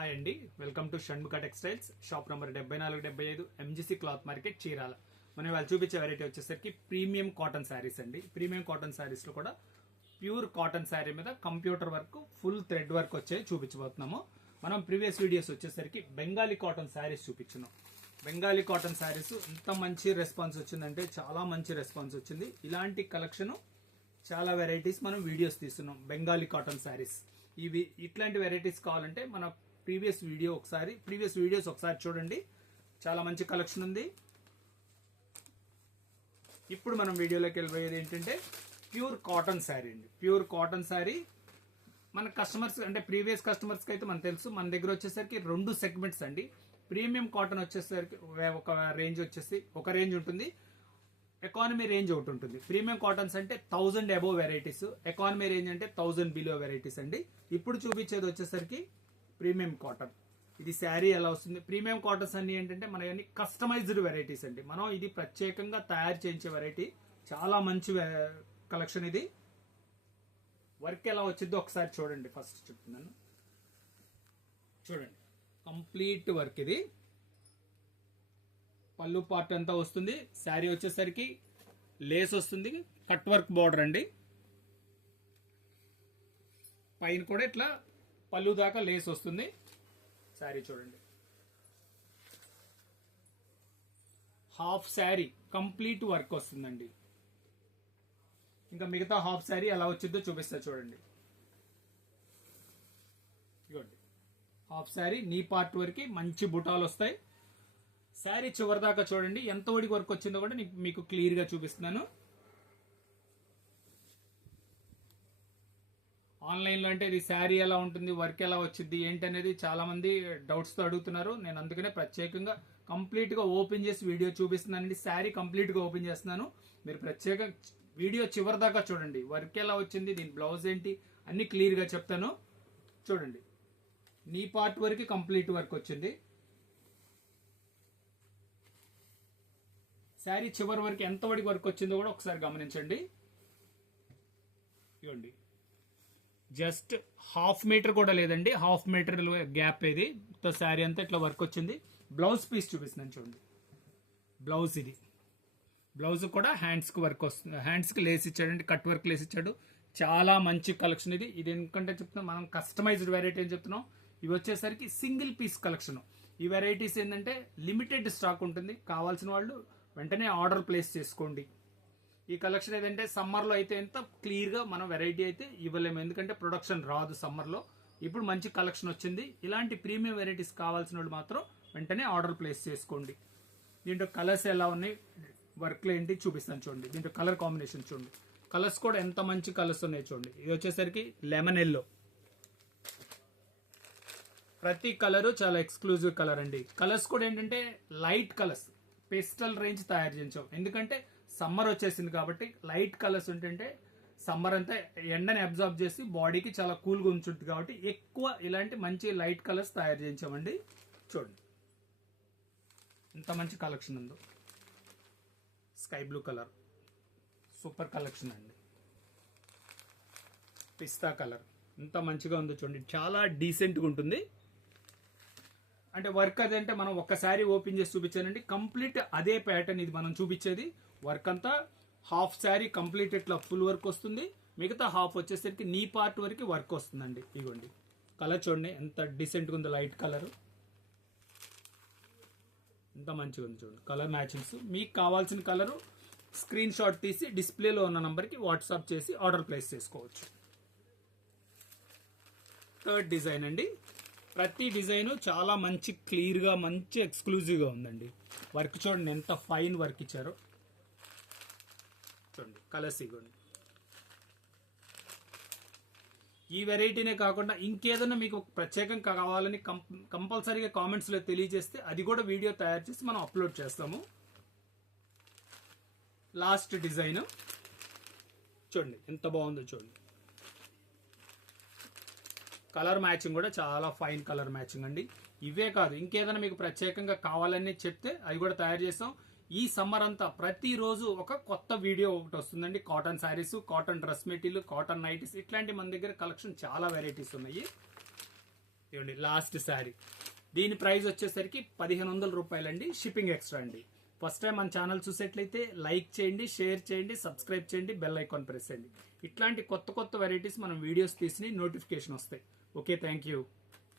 Hi అండి, welcome to Shanmukha textiles. Shop number 7475 MGC cloth market Chirala. మనం వాళ్ళు చూపించే వెరైటీ వచ్చేసరికి ప్రీమియం కాటన్ శారీస్ అండి. ప్రీమియం కాటన్ శారీస్ లో కూడా ప్యూర్ కాటన్ శారీ మీద computer work, full thread work వచ్చాయి చూపించబోతున్నాము. మనం ప్రీవియస్ వీడియోస్ వచ్చేసరికి బెంగాలీ కాటన్ శారీస్ చూపించినాం. బెంగాలీ కాటన్ శారీస్ ఎంత మంచి రెస్పాన్స్ వచ్చిందంటే చాలా మంచి రెస్పాన్స్ వచ్చింది. ఇలాంటి కలెక్షన్ చాలా వెరైటీస్ మనం వీడియోస్ తీస్తున్నాం. బెంగాలీ కాటన్ శారీస్ ఇవి ఇట్లాంటి వెరైటీస్ కావాలంటే మన ప్రీవియస్ వీడియోస్ ఒకసారి చూడండి. చాలా మంచి కలెక్షన్ ఉంది. ఇప్పుడు మనం వీడియోలోకి వెళ్ళిపోయేది ఏంటంటే ప్యూర్ కాటన్ శారీ అండి. ప్యూర్ కాటన్ శారీ మన కస్టమర్స్ అంటే ప్రీవియస్ కస్టమర్స్ కి అయితే మనకు తెలుసు. మన దగ్గర వచ్చేసరికి రెండు సెగ్మెంట్స్ అండి. ప్రీమియం కాటన్ వచ్చేసరికి ఒక రేంజ్ ఒక రేంజ్ ఉంటుంది, ఎకానమీ రేంజ్ ఒకటి ఉంటుంది. ప్రీమియం కాటన్స్ అంటే 1000 అబోవ్ వెరైటీస్, ఎకానమీ రేంజ్ అంటే 1000 బిలో వెరైటీస్ అండి. ఇప్పుడు చూపించేది వచ్చేసరికి ప్రీమియం కాటన్. ఇది శారీ ఎలా వస్తుంది? ప్రీమియం కాటన్స్ అన్ని ఏంటంటే మన కస్టమైజ్డ్ వెరైటీస్ అండి. మనం ఇది ప్రత్యేకంగా తయారు చేయించే వెరైటీ. చాలా మంచి కలెక్షన్ ఇది. వర్క్ ఎలా వచ్చిందో ఒకసారి చూడండి. ఫస్ట్ చెప్తున్నాను చూడండి. కంప్లీట్ వర్క్ ఇది. పళ్ళు పార్ట్ అంతా వస్తుంది. శారీ వచ్చేసరికి లేస్ వస్తుంది, కట్ వర్క్ బార్డర్ అండి. పైన కూడా ఇట్లా పళ్ళు దాకా లేస్ వస్తుంది. శారీ చూడండి. హాఫ్ శారీ కంప్లీట్ వర్క్ వస్తుందండి. ఇంకా మిగతా హాఫ్ శారీ ఎలా వచ్చిందో చూపిస్తా చూడండి. ఇదిగోండి హాఫ్ శారీ నీ పార్ట్ వరకు మంచి బుటాలు వస్తాయి. శారీ చివరి దాకా చూడండి. ఎంత వడికి వర్క్ వచ్చిందో కూడా మీకు క్లియర్ గా చూపిస్తున్నాను. ఆన్లైన్ లో అంటే ఇది శారీ ఎలా ఉంటుంది, వర్క్ ఎలా వచ్చింది ఏంటనేది చాలా మంది డౌట్స్ తో అడుగుతున్నారు. నేను అందుకనే ప్రత్యేకంగా కంప్లీట్ గా ఓపెన్ చేసి వీడియో చూపిస్తున్నానండి. శారీ కంప్లీట్ గా ఓపెన్ చేస్తున్నాను. మీరు ప్రత్యేక వీడియో చివరి దాకా చూడండి. వర్క్ ఎలా వచ్చింది, దీని బ్లౌజ్ ఏంటి అన్ని క్లియర్ గా చెప్తాను. చూడండి. నీ పార్ట్ వరకు కంప్లీట్ వర్క్ వచ్చింది. శారీ చివరి వరకు ఎంత వరకు వర్క్ వచ్చిందో కూడా ఒకసారి గమనించండి. ఇవ్వండి. జస్ట్ హాఫ్ మీటర్ కూడా లేదండి, హాఫ్ మీటర్ గ్యాప్ ఇది. శారీ అంతా ఇట్లా వర్క్ వచ్చింది. బ్లౌజ్ పీస్ చూపిస్తున్నాను చూడండి. బ్లౌజ్ ఇది. బ్లౌజ్ కూడా హ్యాండ్స్ కి వర్క్ వస్తుంది. హ్యాండ్స్ కి లేస్ ఇచ్చాడండి, కట్ వర్క్ లేస్ ఇచ్చాడు. చాలా మంచి కలెక్షన్ ఇది. ఇది ఎందుకంటే చెప్తున్నాం మనం కస్టమైజ్డ్ వెరైటీ అని చెప్తున్నాం. ఇవి వచ్చేసరికి సింగిల్ పీస్ కలెక్షన్. ఈ వెరైటీస్ ఏంటంటే లిమిటెడ్ స్టాక్ ఉంటుంది. కావాల్సిన వాళ్ళు వెంటనే ఆర్డర్ ప్లేస్ చేసుకోండి. ఈ కలెక్షన్ ఏదంటే సమ్మర్ లో అయితే ఎంత క్లియర్ గా మనం వెరైటీ అయితే ఇవ్వలేము, ఎందుకంటే ప్రొడక్షన్ రాదు సమ్మర్ లో. ఇప్పుడు మంచి కలెక్షన్ వచ్చింది. ఇలాంటి ప్రీమియం వెరైటీస్ కావాల్సిన వాళ్ళు మాత్రం వెంటనే ఆర్డర్ ప్లేస్ చేసుకోండి. దీంట్లో కలర్స్ ఎలా ఉన్నాయి, వర్క్ లో ఏంటి చూపిస్తాను చూడండి. దీంట్లో కలర్ కాంబినేషన్ చూడండి. కలర్స్ కూడా ఎంత మంచి కలర్స్ ఉన్నాయి చూడండి. ఇది వచ్చేసరికి లెమన్ ఎల్లో. ప్రతి కలర్ చాలా ఎక్స్క్లూజివ్ కలర్ అండి. కలర్స్ కూడా ఏంటంటే లైట్ కలర్స్, పేస్టల్ రేంజ్ తయారు చేయించాం. ఎందుకంటే సమ్మర్ వచ్చేసింది కాబట్టి లైట్ కలర్స్ ఉంటుంటే సమ్మర్ అంతా ఎండని అబ్జర్వ్ చేసి బాడీకి చాలా కూల్గా ఉంచుంటుంది కాబట్టి ఎక్కువ ఇలాంటి మంచి లైట్ కలర్స్ తయారు చేయించామండి. చూడండి ఎంత మంచి కలెక్షన్ ఉందో. Sky blue colour super collection అండి. పిస్తా కలర్ ఎంత మంచిగా ఉందో చూడండి. చాలా డీసెంట్గా ఉంటుంది. అంటే వర్క్ అదంటే మనం ఒక్కసారి ఓపెన్ చేసి చూపించానండి. కంప్లీట్ అదే ప్యాటర్న్ ఇది మనం చూపించేది. వర్క్ అంతా హాఫ్ శారీ కంప్లీట్ ఇట్లా ఫుల్ వర్క్ వస్తుంది. మిగతా హాఫ్ వచ్చేసరికి నీ పార్ట్ వరకు వర్క్ వస్తుందండి. ఇవ్వండి కలర్ చూడండి ఎంత డీసెంట్గా ఉందో. లైట్ కలర్ ఎంత మంచిగా ఉంది చూడండి. కలర్ మ్యాచింగ్స్ మీకు కావాల్సిన కలరు స్క్రీన్ షాట్ తీసి డిస్ప్లేలో ఉన్న నంబర్కి వాట్సాప్ చేసి ఆర్డర్ ప్లేస్ చేసుకోవచ్చు. థర్డ్ డిజైన్ అండి. ప్రతి డిజైన్ చాలా మంచి క్లియర్గా మంచి ఎక్స్క్లూజివ్గా ఉందండి. వర్క్ చూడండి ఎంత ఫైన్ వర్క్ ఇచ్చారో చూడండి. కలర్స్ ఇవ్వండి. ఈ వెరైటీనే కాకుండా ఇంకేదైనా మీకు ప్రత్యేకంగా కావాలని కంపల్సరీగా కామెంట్స్లో తెలియజేస్తే అది కూడా వీడియో తయారు చేసి మనం అప్లోడ్ చేస్తాము. లాస్ట్ డిజైన్ చూడండి ఎంత బాగుందో చూడండి. కలర్ మ్యాచింగ్ కూడా చాలా ఫైన్ కలర్ మ్యాచింగ్ అండి. ఇవే కాదు ఇంకేదైనా మీకు ప్రత్యేకంగా కావాలని చెప్తే అది కూడా తయారు చేస్తాం. ఈ సమ్మర్ అంతా ప్రతిరోజు ఒక కొత్త వీడియో ఒకటి వస్తుందండి. Cotton saris, cotton dress material, cotton nighties ఇట్లాంటి మన దగ్గర కలెక్షన్ చాలా వెరైటీస్ ఉన్నాయి. ఇవ్వండి లాస్ట్ శారీ. దీని ప్రైస్ వచ్చేసరికి 1500 రూపాయలండి, షిప్పింగ్ ఎక్స్ట్రా అండి. ఫస్ట్ టైం మన ఛానల్ చూసేట్లయితే లైక్ చేయండి, షేర్ చేయండి, సబ్స్క్రైబ్ చేయండి, బెల్ ఐకాన్ ప్రెస్ చేయండి. ఇట్లాంటి కొత్త కొత్త వెరైటీస్ మనం వీడియోస్ తీసి నోటిఫికేషన్ వస్తాయి. Okay, thank you.